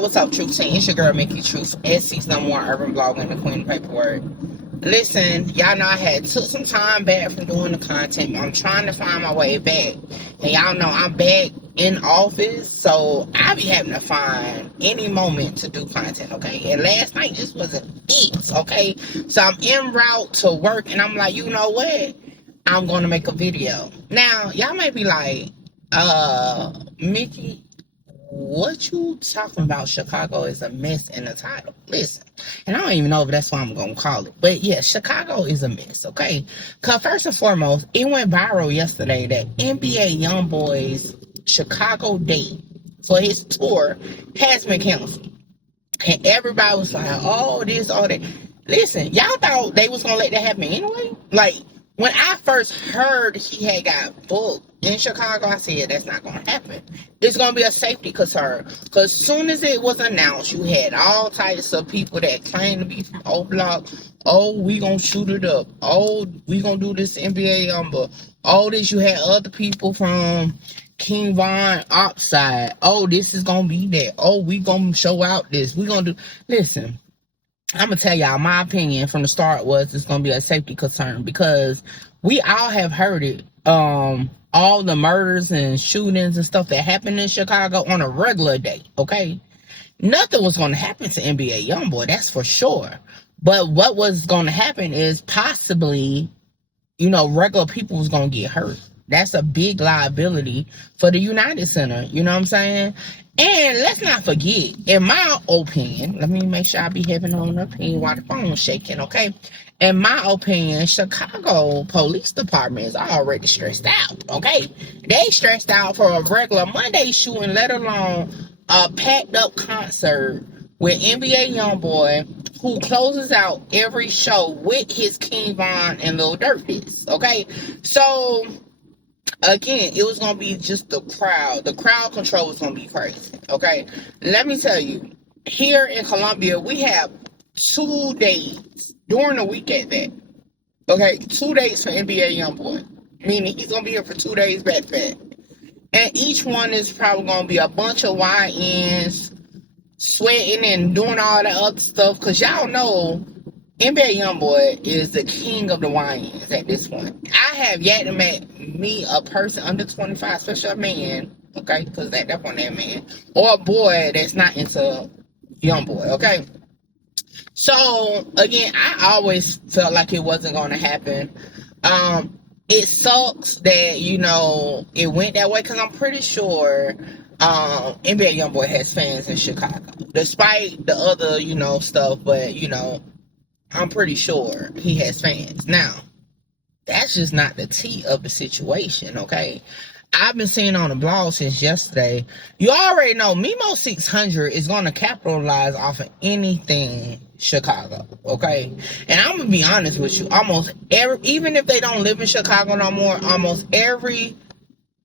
what's up, Truth Team? It's your girl, Mickey Truth, SC's #1 urban blogger and the queen of paperwork. Listen, y'all know I had took some time back from doing the content. I'm trying to find my way back. And y'all know I'm back in office, so I be having to find any moment to do content, okay? And last night just wasn't it, okay? So I'm en route to work, and I'm like, you know what? I'm going to make a video. Now, y'all might be like, Mickey, what you talking about? Chicago is a mess in the title. Listen, and I don't even know if that's what I'm gonna call it, but yeah, Chicago is a mess, okay? Cause first and foremost, it went viral yesterday that NBA YoungBoy's Chicago date for his tour has been canceled, and everybody was like, "Oh, this, all that." Listen, y'all thought they was gonna let that happen anyway? Like, when I first heard he had got booked in Chicago, I said, that's not going to happen. It's going to be a safety concern. Because soon as it was announced, you had all types of people that claim to be from O Block. Oh, we going to shoot it up. Oh, we going to do this NBA number. Oh, this, you had other people from King Von Upside. Oh, this is going to be that. Oh, we going to show out this. We going to do... Listen. I'm going to tell y'all, my opinion from the start was it's going to be a safety concern because we all have heard it. All the murders and shootings and stuff that happened in Chicago on a regular day, okay? Nothing was going to happen to NBA YoungBoy, that's for sure. But what was going to happen is possibly, regular people was going to get hurt. That's a big liability for the United Center, you know what I'm saying? And let's not forget, in my opinion, let me make sure I be having on an opinion while the phone's shaking, okay? In my opinion, Chicago Police Department is already stressed out, okay? They stressed out for a regular Monday shooting, let alone a packed up concert with NBA YoungBoy, who closes out every show with his King Von and Lil Durk hits, okay? So... again, it was going to be just the crowd. The crowd control was going to be crazy, okay? Let me tell you, here in Columbia, we have 2 days during the week at that, okay? 2 days for NBA YoungBoy, meaning he's going to be here for 2 days back. And each one is probably going to be a bunch of YNs sweating and doing all that other stuff, because y'all know NBA YoungBoy is the king of the YNs at this point. I have yet to meet a person under 25, especially a man, okay, because that one that man, or a boy that's not into YoungBoy, okay? So, again, I always felt like it wasn't going to happen. It sucks that, it went that way, because I'm pretty sure NBA YoungBoy has fans in Chicago, despite the other, stuff, but, I'm pretty sure he has fans. Now, that's just not the tea of the situation, okay? I've been seeing on the blog since yesterday. You already know Mimo 600 is going to capitalize off of anything Chicago, okay? And I'm going to be honest with you. Even if they don't live in Chicago no more, almost every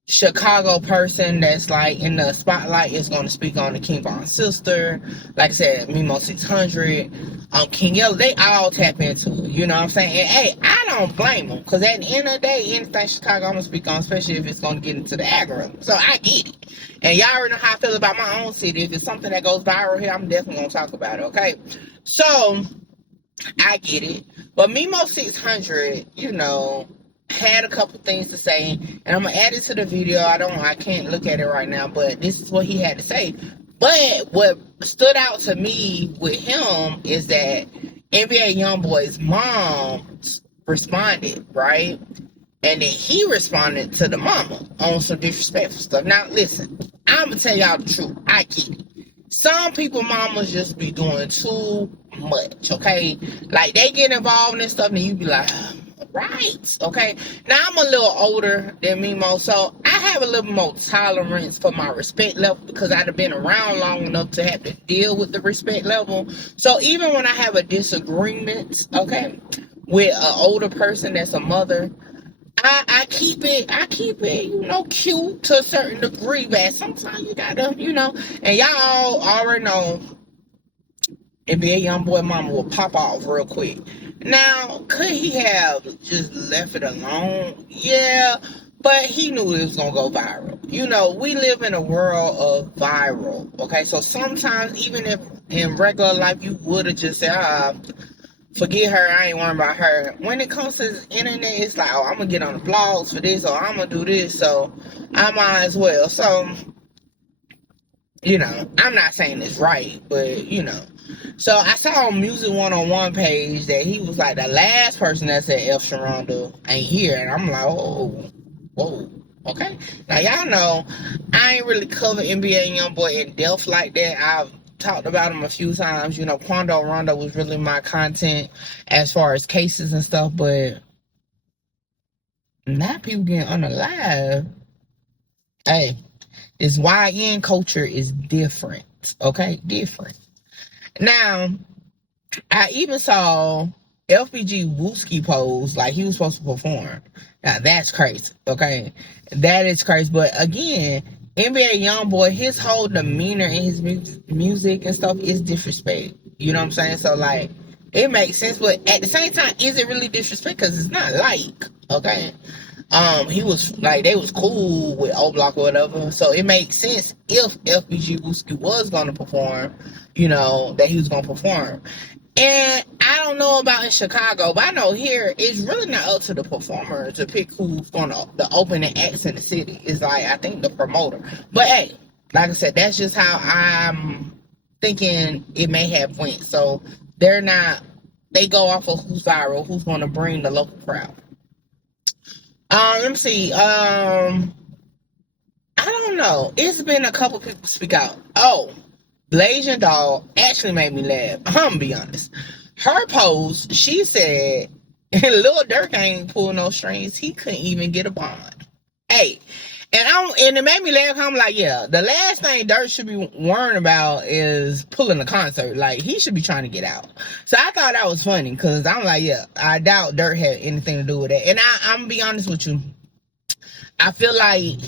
Chicago person that's like in the spotlight is going to speak on the King Von sister. Like I said, Mimo 600, King Yellow, they all tap into it, you know what I'm saying? And hey, I don't blame them, because at the end of the day, anything Chicago I'm going to speak on, especially if it's going to get into the algorithm. So I get it. And y'all already know how I feel about my own city. If it's something that goes viral here, I'm definitely going to talk about it, okay? So, I get it. But Mimo 600, had a couple things to say, and I'm gonna add it to the video. I can't look at it right now, but this is what he had to say. But what stood out to me with him is that NBA YoungBoy's mom responded, right? And then he responded to the mama on some disrespectful stuff. Now, listen, I'm gonna tell y'all the truth. I get it. Some people mamas just be doing too much, okay? Like, they get involved in stuff, and you be like, right, okay? Now, I'm a little older than Mimo, so I have a little more tolerance for my respect level, because I've been around long enough to have to deal with the respect level. So even when I have a disagreement, okay, with an older person that's a mother, I keep it, cute to a certain degree, but sometimes you gotta, and y'all already know, NBA YoungBoy mama will pop off real quick. Now, could he have just left it alone? Yeah, But he knew it was gonna go viral. You know, we live in a world of viral. Okay, so sometimes even if in regular life you would have just said, forget her, I ain't worrying about her. When it comes to the internet, it's like, oh, I'm gonna get on the blogs for this, or I'm gonna do this, so I might as well. So, you know, I'm not saying it's right, but you know. So I saw on Music 101 page that he was like the last person that said F. Sharonda ain't here, and I'm like, oh, whoa, okay. Now y'all know I ain't really covered NBA YoungBoy in depth like that. I've talked about him a few times. You know, Quando Rondo was really my content as far as cases and stuff, but now people getting unalive. Hey, this YN culture is different, okay? Different. Now, I even saw FBG Wooski pose like he was supposed to perform. Now, that's crazy, okay? That is crazy. But again, NBA YoungBoy, his whole demeanor in his music and stuff is disrespect. You know what I'm saying? So, like, it makes sense. But at the same time, is it really disrespect? Because it's not like, okay? He was like, they was cool with O Block or whatever, so it makes sense if FBG Wooski was gonna perform, you know, that he was gonna perform. And I don't know about in Chicago, but I know here it's really not up to the performer to pick who's gonna the opening acts in the city. It's like, I think the promoter. But hey, like I said, that's just how I'm thinking it may have went. So they go off of who's viral, who's gonna bring the local crowd. Let me see. I don't know. It's been a couple people speak out. Oh, Blasian Doll actually made me laugh. I'm gonna be honest. Her post, she said, Lil Durk ain't pulling no strings. He couldn't even get a bond. Hey, and it made me laugh. I'm like, yeah, the last thing Durk should be worrying about is pulling a concert. Like, he should be trying to get out. So I thought that was funny because I'm like, yeah, I doubt Durk had anything to do with that. And I'm gonna be honest with you. I feel like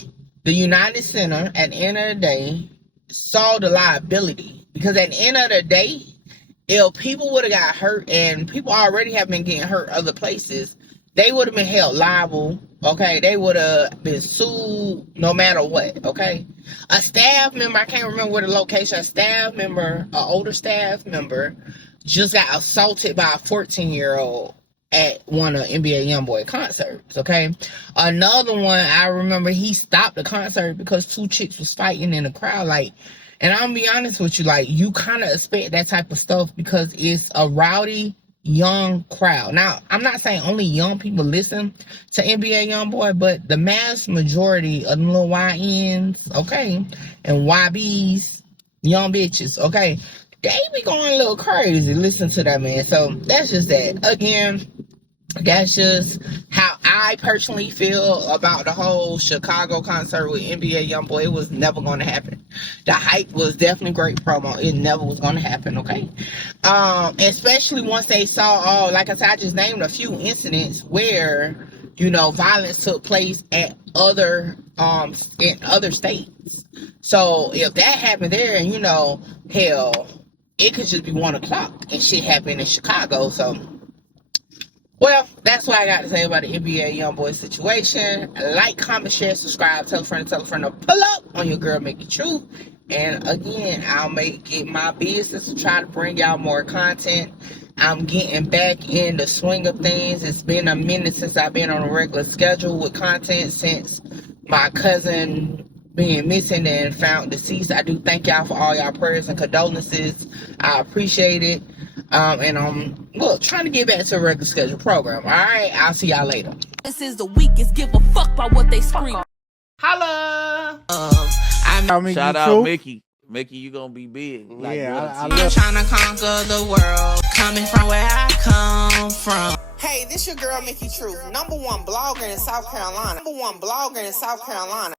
the United Center, at the end of the day, saw the liability. Because at the end of the day, if people would have got hurt, and people already have been getting hurt other places, they would have been held liable, okay? They would have been sued no matter what, okay? A staff member, I can't remember where the location, an older staff member, just got assaulted by a 14-year-old at one of NBA YoungBoy concerts, okay? Another one, I remember he stopped the concert because two chicks was fighting in the crowd, like, and I'm gonna be honest with you, like, you kind of expect that type of stuff because it's a rowdy, young crowd. Now, I'm not saying only young people listen to NBA YoungBoy, but the mass majority of the little YNs, okay, and YBs, young bitches, okay, they be going a little crazy listening to that man. So that's just that. Again, that's just how I personally feel about the whole Chicago concert with NBA YoungBoy. It was never going to happen. The hype was definitely great promo. It never was going to happen, okay? Especially once they saw, like I said, I just named a few incidents where, you know, violence took place at in other states. So if that happened there, and, you know, hell, it could just be 1 o'clock and shit happened in Chicago. So, well, that's what I got to say about the NBA YoungBoy situation. Like, comment, share, subscribe, tell a friend to pull up on your girl Mickey Truth. And again, I'll make it my business to try to bring y'all more content. I'm getting back in the swing of things. It's been a minute since I've been on a regular schedule with content since my cousin being missing and found deceased. I do thank y'all for all y'all prayers and condolences. I appreciate it. And I'm trying to get back to a regular schedule program. All right, I'll see y'all later. This is the weakest. Give a fuck about what they scream. Holla. Shout out Mickey. Mickey, you gonna be big. Like, yeah, I'm trying to conquer the world. Coming from where I come from. Hey, this your girl Mickey Truth, #1 blogger in South Carolina. #1 blogger in South Carolina.